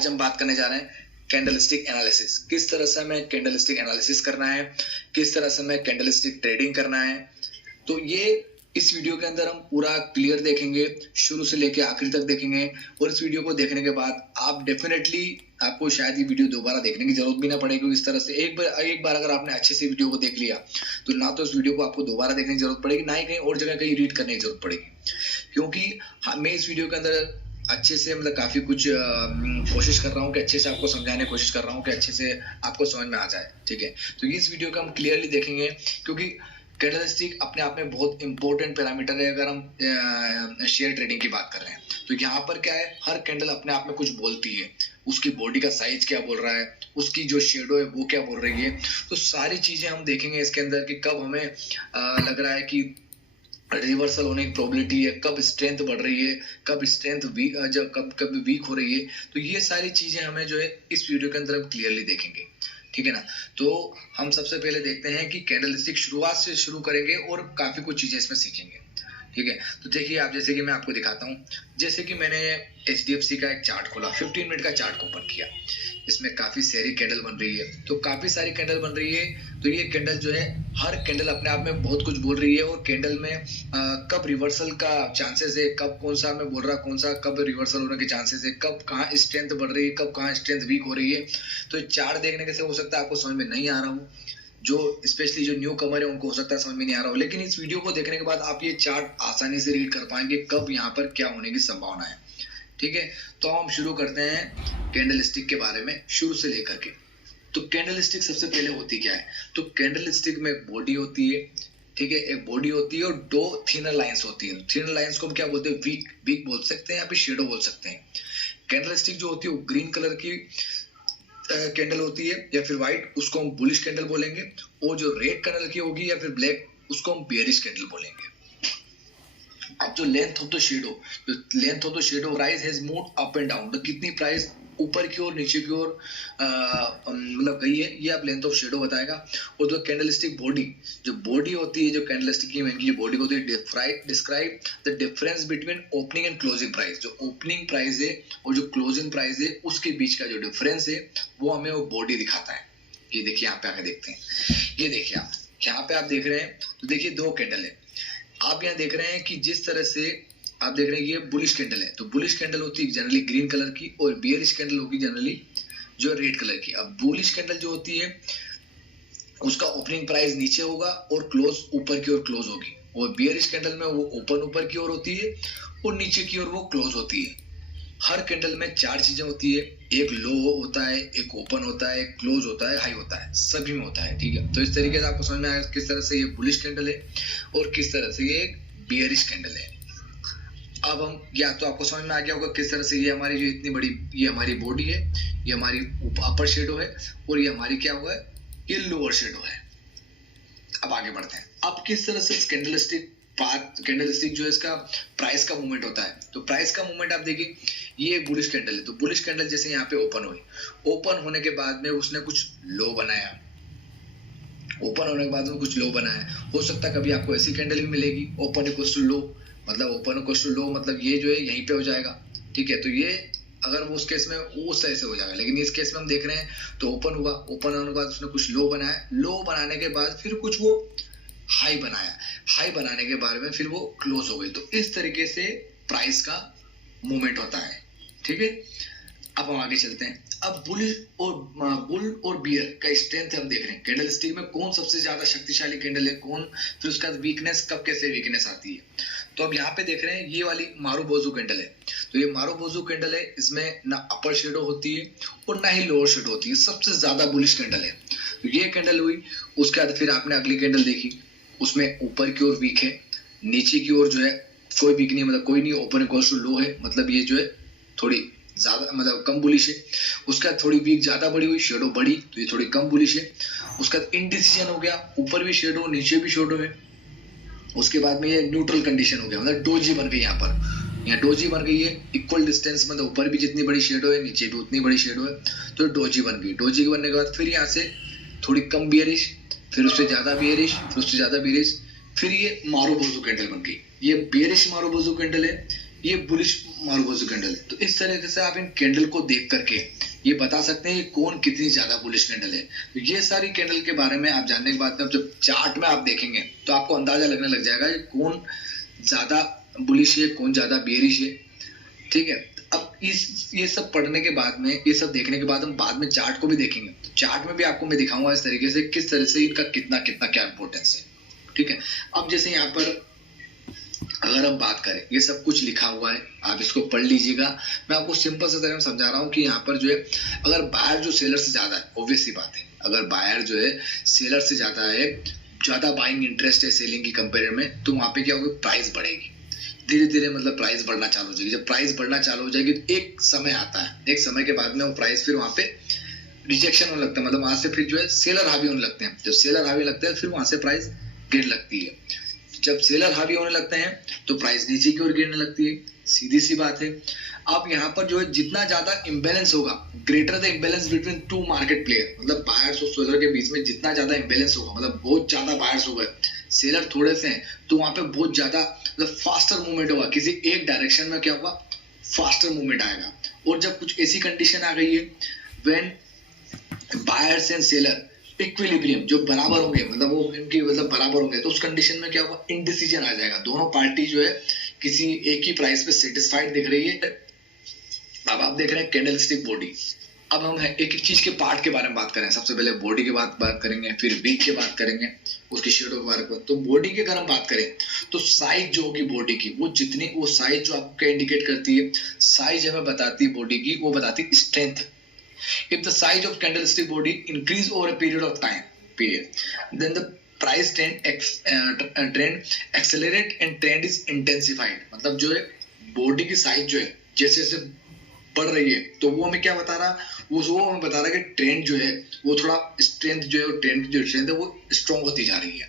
आज हम बात करने जा रहे हैं कैंडलस्टिक एनालिसिस। किस तरह से हमें कैंडलस्टिक एनालिसिस करना है, किस तरह से हमें कैंडलस्टिक ट्रेडिंग करना है। तो ये इस वीडियो के अंदर हम पूरा क्लियर देखेंगे, शुरू से लेके आखिरी तक देखेंगे। और इस वीडियो को देखने के बाद आप डेफिनेटली आपको शायद ये वीडियो दोबारा देखने की जरूरत भी ना पड़े, क्योंकि इस तरह से एक बार अगर आपने अच्छे से वीडियो को देख लिया तो ना तो इस वीडियो को आपको दोबारा देखने की जरूरत पड़ेगी, ना ही कहीं और जगह कहीं रीड करने की जरूरत पड़ेगी। क्योंकि मैं इस वीडियो के अंदर अच्छे से काफी कुछ कोशिश कर रहा हूँ कि अच्छे से आपको समझाने की कोशिश कर रहा हूँ कि अच्छे से आपको समझ में आ जाए। ठीक है, तो इस वीडियो को हम क्लियरली देखेंगे, क्योंकि कैंडलस्टिक अपने आप में बहुत इंपॉर्टेंट पैरामीटर है। अगर हम शेयर ट्रेडिंग की बात कर रहे हैं तो यहाँ पर क्या है, हर कैंडल अपने आप में कुछ बोलती है। उसकी बॉडी का साइज क्या बोल रहा है, उसकी जो शेडो है वो क्या बोल रही है। तो सारी चीजें हम देखेंगे इसके अंदर कि कब हमें लग रहा है कि रिवर्सल होने की प्रोबेबिलिटी है, कब स्ट्रेंथ बढ़ रही है, कब स्ट्रेंथ कब वीक हो रही है। तो ये सारी चीजें हमें जो है इस वीडियो के अंदर हम क्लियरली देखेंगे। ठीक है ना। तो हम सबसे पहले देखते हैं कि कैंडलस्टिक शुरुआत से शुरू करेंगे और काफी कुछ चीजें इसमें सीखेंगे। ठीक है, तो देखिए आप, जैसे कि मैं आपको दिखाता हूँ। जैसे कि मैंने HDFC का एक चार्ट खोला, 15 मिनट का चार्ट ओपन किया। इसमें काफी सारी कैंडल बन रही है, तो काफी सारी कैंडल बन रही है। तो ये कैंडल जो है, हर कैंडल अपने आप में बहुत कुछ बोल रही है। और कैंडल में कब रिवर्सल का चांसेस है, कब कौन सा मैं बोल रहा, कौन सा कब रिवर्सल होने के चांसेस है, कब कहाँ स्ट्रेंथ बढ़ रही है, कब कहाँ स्ट्रेंथ वीक हो रही है। तो चार्ट देखने से हो सकता है आपको समझ में नहीं आ रहा हो, जो स्पेशली जो न्यू कमर है उनको हो सकता है समझ में नहीं आ रहा हो। लेकिन इस वीडियो को देखने के बाद आप ये चार्ट आसानी से रीड कर पाएंगे कब यहाँ पर क्या होने की संभावना है। ठीक है, तो हम शुरू करते हैं कैंडलस्टिक के बारे में शुरू से लेकर के। तो कैंडलस्टिक सबसे पहले होती क्या है, तो कैंडलस्टिक में एक बॉडी होती है। ठीक है, एक बॉडी होती है और दो थिनर लाइंस होती है। थिनर लाइंस को हम क्या बोलते हैं, वीक बोल सकते हैं या फिर शेडो बोल सकते हैं। कैंडलस्टिक जो होती है वो ग्रीन कलर की कैंडल होती है या फिर व्हाइट, उसको हम बुलिश कैंडल बोलेंगे। और जो रेड कलर की होगी या फिर ब्लैक, उसको हम बेयरिश कैंडल बोलेंगे। अब जो length of the shadow price has moved up and down, तो कितनी प्राइस ऊपर की ओर नीचे की ओर गई है, ये आप लेंथ ऑफ शेडो बताएगा। और जो कैंडलस्टिक बॉडी, जो बॉडी होती है, जो कैंडलस्टिक की जो बॉडी होती है, describe the difference between opening and closing price. जो ओपनिंग प्राइस है और जो क्लोजिंग प्राइस है उसके बीच का जो डिफरेंस है वो हमें वो बॉडी दिखाता है। ये देखिए यहाँ पे आके देखते हैं। ये देखिए आप यहाँ पे आप देख रहे हैं, तो देखिए दो कैंडल है। आप यहाँ देख रहे हैं कि जिस तरह से आप देख रहे हैं ये बुलिश कैंडल है, तो बुलिश कैंडल होती है जनरली ग्रीन कलर की और बियरिश कैंडल होगी जनरली जो रेड कलर की। अब बुलिश कैंडल जो होती है उसका ओपनिंग प्राइस नीचे होगा और क्लोज ऊपर की ओर क्लोज होगी। और बियरिश कैंडल में वो ओपन ऊपर की ओर होती है और नीचे की ओर वो क्लोज होती है। हर कैंडल में चार चीजें होती है, एक लो होता है, एक ओपन होता है, एक क्लोज होता है, हाई होता है, सभी में होता है। ठीक है, तो इस तरीके से आपको समझ में आया किस तरह से ये बुलिश कैंडल है और किस तरह से ये एक बियरिश कैंडल है। अब हम, या तो आपको समझ में आ गया होगा किस तरह से ये हमारी जो इतनी बड़ी, ये हमारी बॉडी है, ये हमारी अपर शेडो है और ये हमारी क्या हुआ है, ये लोअर शेडो है। अब आगे बढ़ते हैं। अब किस तरह से कैंडलस्टिक जो है इसका प्राइस का मूवमेंट होता है। तो प्राइस का मूवमेंट आप देखिए, ये एक बुलिश कैंडल है, तो बुलिश कैंडल जैसे यहाँ पे ओपन हुई, ओपन होने के बाद में उसने कुछ लो बनाया, ओपन होने के बाद में कुछ लो बनाया। हो सकता है कभी आपको ऐसी कैंडल भी मिलेगी, ओपन इक्वल्स टू लो, मतलब ओपन इक्वल्स टू लो, मतलब ये जो है यहीं पे हो जाएगा। ठीक है, तो ये अगर वो उस केस में उस तरह से हो जाएगा। लेकिन इस केस में हम देख रहे हैं तो ओपन हुआ, ओपन होने के बाद उसने कुछ लो बनाया, लो बनाने के बाद फिर कुछ वो हाई बनाया, हाई बनाने के बाद में फिर वो क्लोज हो गई। तो इस तरीके से प्राइस का मूवमेंट होता है। ठीक है, अब हम आगे चलते हैं। अब बुल और बियर का स्ट्रेंथ हम देख रहे हैं। कैंडलस्टिक में कौन सबसे ज्यादा शक्तिशाली कैंडल है, कौन, फिर उसका वीकनेस, कब कैसे वीकनेस आती है। तो अब यहाँ पे देख रहे हैं ये वाली मारुबोजू कैंडल है। तो ये मारुबोजू कैंडल है, इसमें ना अपर शेडो होती है और ना ही लोअर शेडो होती है, सबसे ज्यादा बुलिश कैंडल है। तो ये कैंडल हुई, उसके बाद फिर आपने अगली कैंडल देखी, उसमें ऊपर की ओर वीक है, नीचे की ओर जो है कोई वीक नहीं, मतलब कोई नहीं, ओपन इक्वल्स टू लो है, मतलब ये जो है थोड़ी ज्यादा, मतलब कम बुलिश है। उसका थोड़ी वीक ज्यादा बड़ी हुई, शेडो बड़ी, तो ये थोड़ी कम बुलिश है। उसका इनडिसीजन हो गया, ऊपर भी शेडो नीचे भी शेडो है। उसके बाद में ये न्यूट्रल कंडीशन हो गया, मतलब डोजी बन गई। यहाँ पर यहाँ डोजी बन गई है, इक्वल डिस्टेंस, मतलब ऊपर भी जितनी बड़ी शेडो है नीचे भी उतनी बड़ी शेडो है, तो डोजी बन गई। डोजी बनने के बाद फिर यहाँ से थोड़ी कम बियरिश, फिर उससे ज्यादा बियरिश, फिर उससे ज्यादा बियरिश, फिर ये मारुबोजू कैंडल बन गई। ये बियरिश मारुबोजू कैंडल है, ये बुलिश मारुबोजू कैंडल है। तो इस तरीके से आप इन कैंडल को देख करके ये बता सकते हैं कि कौन कितनी ज्यादा बुलिश कैंडल है। तो ये सारी कैंडल के बारे में आप जानने के बाद में जब चार्ट में आप देखेंगे तो आपको अंदाजा लगने लग जाएगा कि कौन ज्यादा बुलिश है, कौन ज्यादा बेयरिश है। ठीक है, अब ये सब पढ़ने के बाद में, ये सब देखने के बाद हम बाद में चार्ट को भी देखेंगे। तो चार्ट में भी आपको मैं दिखाऊंगा इस तरीके से किस तरह से इनका कितना कितना क्या इंपॉर्टेंस है। ठीक है, अब जैसे यहाँ पर अगर हम बात करें, ये सब कुछ लिखा हुआ है, आप इसको पढ़ लीजिएगा। मैं आपको सिंपल से तरह समझा रहा हूँ कि यहाँ पर जो है अगर बायर जो सेलर से ज्यादा है, ऑब्वियस सी बात है, अगर बायर जो है सेलर से ज्यादा है, ज्यादा बाइंग इंटरेस्ट है सेलिंग की कंपेयर में, तो वहां पे क्या होगा, प्राइस बढ़ेगी धीरे धीरे, मतलब प्राइस बढ़ना चालू हो जाएगी। जब प्राइस बढ़ना चालू हो जाएगी तो एक समय आता है, एक समय के बाद में वो प्राइस फिर वहां पे रिजेक्शन होने लगता है, मतलब वहां से फिर जो है सेलर हावी होने लगते हैं। जब सेलर हावी लगते हैं फिर वहां से प्राइस गिर लगती है। जब सेलर हावी होने लगते हैं तो प्राइस नीचे की ओर गिरने लगती है, सीधी सी बात है। अब यहाँ पर जो है जितना ज्यादा इम्बेलेंस होगा, greater the imbalance between two market player, मतलब बायर्स और सेलर के बीच में जितना ज्यादा इम्बेलेंस होगा, मतलब बहुत ज्यादा बायर्स हो गए, सेलर थोड़े से हैं, तो वहां पे बहुत ज्यादा मतलब फास्टर मूवमेंट होगा, किसी एक डायरेक्शन में क्या होगा, फास्टर मूवमेंट आएगा। और जब कुछ ऐसी कंडीशन आ गई है when buyers and seller equilibrium, जो बराबर होंगे, मतलब वो इनके मतलब बराबर होंगे, तो उस कंडीशन में क्या होगा, इनडिसीजन आ जाएगा। दोनों पार्टी जो है किसी एक ही प्राइस पे सेटिस्फाइड दिख रही है। अब आप देख रहे हैं कैंडलस्टिक बॉडी। अब हम एक एक चीज के पार्ट के बारे में बात करें, सबसे पहले बॉडी की बात करेंगे, फिर वीक की बात करेंगे, उसकी शेडो के बारे में। तो बॉडी की अगर हम बात करें तो साइज जो होगी बॉडी की, वो जितनी, वो साइज जो आपको क्या इंडिकेट करती है, साइज हमें बताती है बॉडी की, वो बताती है strength. If the size of candlestick body increase over a period of time, then the price trend accelerate and trend is intensified। मतलब जो है बॉडी की साइज जो है जैसे जैसे बढ़ रही है, तो वो हमें क्या बता रहा, वो हमें बता रहा है कि ट्रेंड जो है वो थोड़ा स्ट्रेंथ जो है, ट्रेंड जो स्ट्रेंथ है वो स्ट्रॉन्ग होती जा रही है।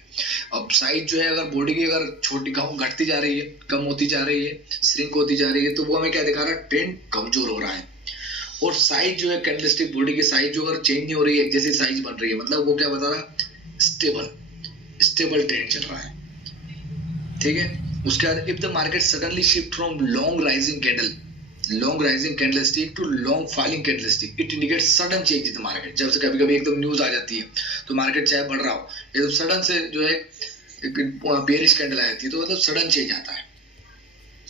अब साइज जो है अगर बॉडी की अगर छोटी घटती जा रही है, कम होती जा रही है, श्रिंक होती जा रही है, तो वो हमें क्या दिखा रहा है, ट्रेंड कमजोर हो रहा है। और साइज जो है कैंडलस्टिक बॉडी की साइज जो अगर चेंज नहीं हो रही है, एक जैसी साइज बन रही है, मतलब वो क्या बता रहा है, स्टेबल ट्रेंड चल रहा है। ठीक है, उसके बाद if the market suddenly shift from long rising candlestick to long falling candlestick, it indicates sudden change in the market. जब से कभी कभी एकदम न्यूज आ जाती है तो मार्केट चाहे बढ़ रहा हो, एकदम सडन से जो है बेयरिश कैंडल आ जाती है, तो मतलब सडन चेंज आता है।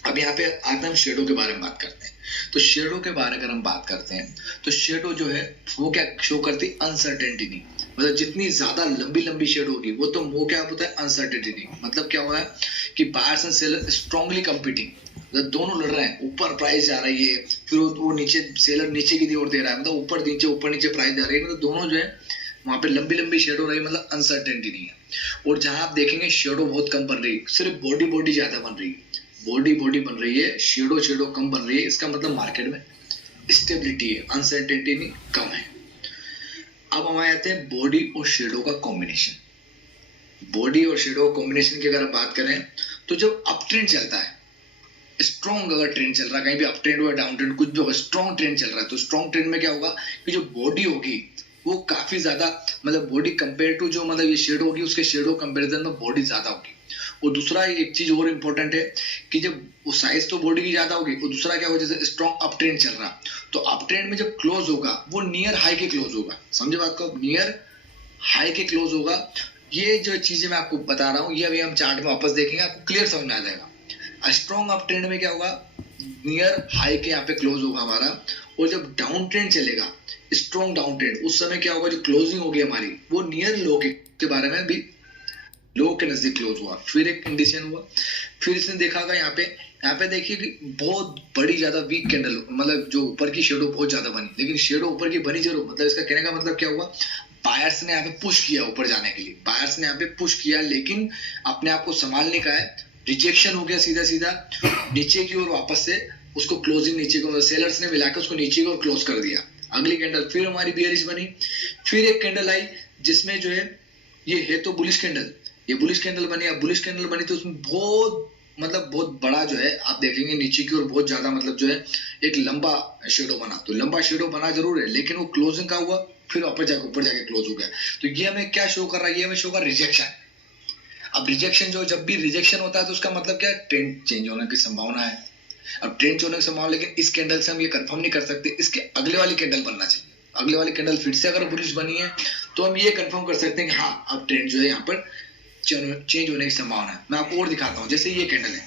अब यहाँ पे आते हम शेडो के बारे में बात करते हैं। तो शेडो के बारे में अगर हम बात करते हैं तो शेडो जो है वो क्या शो करती है, अनसर्टेनिटी नहीं, मतलब जितनी ज्यादा लंबी लंबी शेडो होगी वो तो वो क्या होता है, अनसर्टेनिटी नहीं। मतलब क्या हुआ है कि buyers and seller strongly competing, मतलब दोनों लड़ रहे हैं, ऊपर प्राइस जा रही है, फिर वो नीचे सेलर नीचे की ओर दे रहा है, मतलब ऊपर नीचे प्राइस जा रही है, मतलब दोनों जो है वहां पे लंबी लंबी शेडो रही, मतलब अनसर्टेनिटी नहीं है। और जहां आप देखेंगे शेडो बहुत कम बन रही है, सिर्फ बॉडी ज्यादा बन रही है, बॉडी बन रही है, शेडो कम बन रही है, इसका मतलब मार्केट में स्टेबिलिटी है, अनसर्टेनिटी नहीं, कम है। अब हम आते हैं बॉडी और शेडो का कॉम्बिनेशन। बॉडी और शेडो कॉम्बिनेशन की अगर हम बात करें तो जब अप ट्रेंड चलता है, स्ट्रॉन्ग अगर ट्रेंड चल रहा है, कहीं भी अप ट्रेंड हो डाउन ट्रेंड कुछ भी होगा, स्ट्रॉन्ग ट्रेंड चल रहा है, तो स्ट्रॉन्ग ट्रेंड में क्या होगा कि जो बॉडी होगी वो काफी ज्यादा, मतलब बॉडी कंपेयर टू जो मतलब ये शेडो होगी, उसके शेडो कंपेरिजन में बॉडी ज्यादा होगी। और दूसरा एक चीज और इम्पोर्टेंट है कि जब वो साइज तो बॉडी की ज्यादा होगी, और दूसरा क्या होगा, जैसे स्ट्रॉन्ग अप ट्रेंड चल रहा, तो अप ट्रेंड में जब क्लोज होगा वो नियर हाई के क्लोज होगा, समझे बात को, नियर हाई के क्लोज होगा। ये जो चीजें मैं आपको बता रहा हूँ ये अभी हम चार्ट में वापस देखेंगे, आपको क्लियर समझ में आ जाएगा। स्ट्रॉन्ग अप ट्रेंड में क्या होगा, नियर हाई के यहाँ पे क्लोज होगा हमारा, और जब डाउन ट्रेंड चलेगा, स्ट्रॉन्ग डाउन ट्रेंड, उस समय क्या होगा, जो क्लोजिंग होगी हमारी वो नियर लो के बारे में भी, लो के नजदीक क्लोज हुआ। फिर एक कंडीशन हुआ, फिर इसने देखा होगा यहाँ पे देखिए कि बहुत बड़ी ज्यादा वीक कैंडल, मतलब जो ऊपर की शेडो बहुत ज्यादा बनी, लेकिन शेडो ऊपर की बनी जरूर, मतलब इसका कहने का मतलब क्या हुआ, बायर्स ने यहाँ पे पुश किया ऊपर जाने के लिए, बायर्स ने यहाँ पे पुश किया, लेकिन अपने आप को संभालने का है, रिजेक्शन हो गया सीधा नीचे की ओर, वापस से उसको क्लोजिंग नीचे की ओर, सेलर्स ने मिलाकर उसको नीचे की ओर क्लोज कर दिया। अगली कैंडल फिर हमारी बियरिश बनी, फिर एक कैंडल आई जिसमें जो है ये है तो बुलिश कैंडल, ये बुलिश कैंडल बनी। अब बुलिश कैंडल बनी तो उसमें बहुत बड़ा जो है आप देखेंगे नीचे की ओर बहुत ज्यादा, मतलब जो है एक लंबा शेडो बना, तो लंबा शेडो बना जरूर है, लेकिन वो क्लोजिंग का हुआ, फिर ऊपर जाके क्लोज हो गया। तो ये हमें क्या शो कर रहा है, ये हमें शो कर रिजेक्शन। अब रिजेक्शन जब भी रिजेक्शन होता है तो उसका मतलब क्या है, ट्रेंड चेंज होने की संभावना है। अब ट्रेंड होने की संभावना, लेकिन इस कैंडल से हम ये कंफर्म नहीं कर सकते, इसके अगले वाली कैंडल बनना चाहिए। अगले वाली कैंडल फिर से अगर बुलिश बनी है तो हम ये कंफर्म कर सकते हैं कि हाँ अब ट्रेंड जो है यहाँ पर चेंज होने की संभावना है। मैं आपको और दिखाता हूँ, जैसे ये कैंडल है,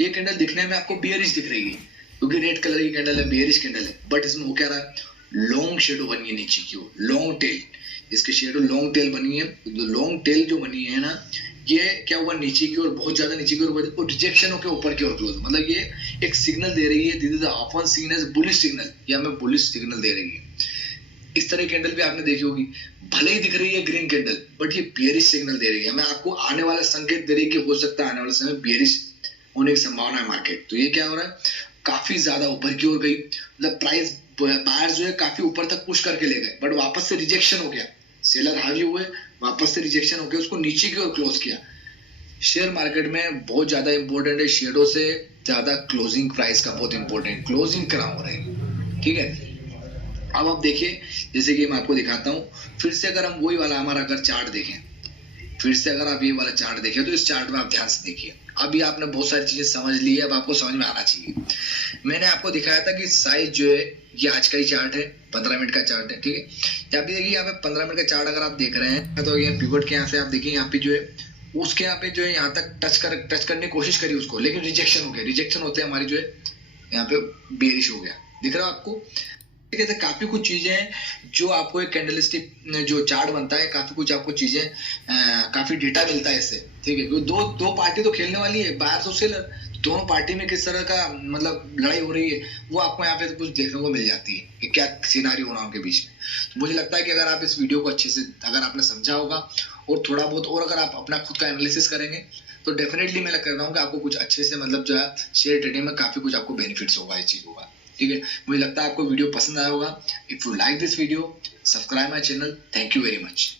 ये कैंडल दिखने में आपको बियरिश दिख रही है क्योंकि रेड कलर की कैंडल है, बियरिश कैंडल है, बट इसमें वो क्या रहा है, लॉन्ग शेडो बनी है नीचे की ओर, लॉन्ग टेल, इसके शेडो लॉन्ग टेल बनी है। तो लॉन्ग टेल जो बनी है ना, ये क्या हुआ, नीचे की ओर, बहुत ज्यादा नीचे की ओर, और रिजेक्शन होकर ऊपर की ओर क्लोज, मतलब ये एक सिग्नल दे रही है, this is often seen as bullish signal, या हमें बुलिश सिग्नल दे रही है। इस तरह कैंडल भी आपने देखी होगी, भले ही दिख रही है ग्रीन कैंडल, बट ये बियरिश सिग्नल दे रही है, हमें आपको आने वाला संकेत दे रही है कि हो सकता है आने वाले समय बियरिश होने की संभावना है मार्केट। तो ये क्या हो रहा है, काफी ज्यादा ऊपर की ओर गई, मतलब प्राइस बायर जो है काफी ऊपर तक पुश करके ले गए, बट वापस से रिजेक्शन हो गया, सेलर हावी हुए, वापस से रिजेक्शन हो गया, उसको नीचे की ओर क्लोज किया। शेयर मार्केट में बहुत ज्यादा इंपॉर्टेंट है, शेडो से ज्यादा क्लोजिंग प्राइस का बहुत इंपॉर्टेंट, क्लोजिंग करा हो रहा है, ठीक है। अब आप देखिए, जैसे कि मैं आपको दिखाता हूँ, फिर से अगर हम वही वाला हमारा अगर चार्ट देखें, फिर से अगर आप ये वाला चार्ट देखें, तो इस चार्ट में आप ध्यान से देखिए, अभी आपने बहुत सारी चीजें समझ ली है, अब आपको समझ में आना चाहिए। मैंने आपको दिखाया था कि साइज जो है, ये आज का ही चार्ट है, 15 मिनट का चार्ट है, ठीक है। यहाँ पे देखिए, यहाँ पे 15 मिनट का चार्ट अगर आप देख रहे हैं, तो ये पिवट के यहाँ से आप देखिए, यहाँ पे जो है, उसके यहाँ पे जो है, यहाँ तक टच करने की कोशिश करी उसको, लेकिन रिजेक्शन हो गया, रिजेक्शन होते हमारी जो है यहाँ पे बेरिश हो गया, दिख रहा है आपको। ठीक है, काफी कुछ चीजें हैं जो आपको एक कैंडलस्टिक जो चार्ट बनता है, काफी कुछ आपको चीजें काफी डेटा मिलता है इससे, ठीक है। दो पार्टी तो खेलने वाली है, बायर्स और सेलर, दोनों पार्टी में किस तरह का मतलब लड़ाई हो रही है, वो आपको यहाँ पे कुछ देखने को मिल जाती है कि क्या सिनारी होना उनके बीच में। तो मुझे लगता है कि अगर आप इस वीडियो को अच्छे से अगर आपने समझा होगा, और थोड़ा बहुत और अगर आप अपना खुद का एनालिसिस करेंगे, तो डेफिनेटली मैं कर रहा हूँ कि आपको कुछ अच्छे से मतलब जो है शेयर ट्रेडिंग में काफी कुछ आपको बेनिफिट्स होगा इस चीजों का, ठीक है। मुझे लगता है आपको वीडियो पसंद आया होगा। If you like this video, subscribe my channel. Thank you very much.